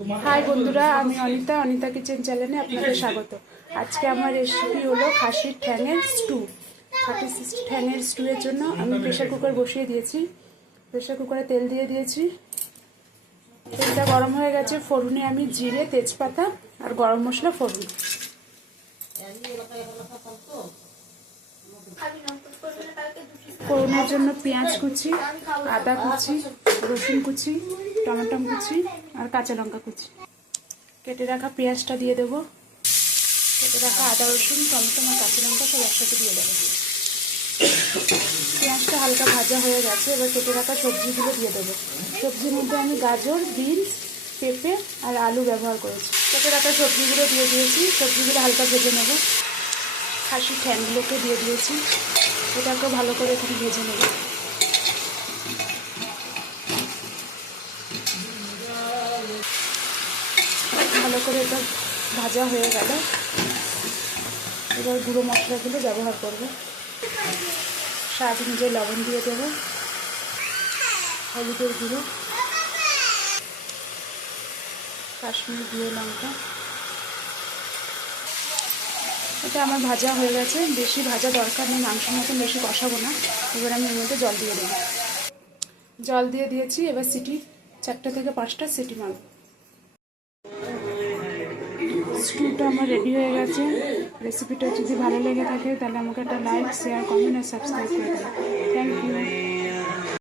High বন্ধুরা, আমি Anita kitchen চ্যানেলে আপনাদের স্বাগত। আজকে আমার রেসিপি হলো খাসির ঠ্যাঙের স্টু। খাসির ঠ্যাঙের স্টুয়ের জন্য আমি প্রেশার কুকার বসিয়ে দিয়েছি। প্রেশার কুকারে তেল দিয়ে দিয়েছি। তেলটা গরম হয়ে গেছে। ফোড়নে আমি জিরে, তেজপাতা আর গরম মশলা ফোড়ন। ফোড়নের জন্য পেঁয়াজ কুচি, আদা কুচি, রসুন কুচি, টমেটো কুচি আর কাঁচা লঙ্কা কুচি। কেটে রাখা পেঁয়াজটা দিয়ে দেবো। কেটে রাখা আদা, রসুন, টমেটো আর কাঁচা লঙ্কা সব একসাথে দিয়ে দেবো। পেঁয়াজটা হালকা ভাজা হয়ে গেছে। এবার কেটে রাখা সবজিগুলো দিয়ে দেবো। সবজির মধ্যে আমি গাজর, বিনস, পেঁপে আর আলু ব্যবহার করেছি। কেটে রাখা সবজিগুলো দিয়ে দিয়েছি। সবজিগুলো হালকা ভেজে নেব। খাসির ঠ্যাংগুলোকে দিয়ে দিয়েছি। এটাকেও ভালো করে এখানে ভেজে নেব। ভালো করে এটা ভাজা হয়ে গেল। এবার গুঁড়ো মশলাগুলো ব্যবহার করব। স্বাদ অনুযায়ী লবণ দিয়ে দেব, হলুদের গুঁড়ো, কাশ্মীরি গুঁড়ো লঙ্কা। এটা আমার ভাজা হয়ে গেছে। বেশি ভাজা দরকার নেই, মাংসের মতন বেশি কষাবো না। এবার আমি এর মধ্যে জল দিয়ে দেবো। জল দিয়ে দিয়েছি। এবার সিটি 4 থেকে 5টা সিটি মারব। স্টুটা আমার রেডি হয়ে গেছে। রেসিপিটা যদি ভালো লেগে থাকে তাহলে আমাকে একটা লাইক, শেয়ার, কমেন্ট আর সাবস্ক্রাইব করে দেবেন।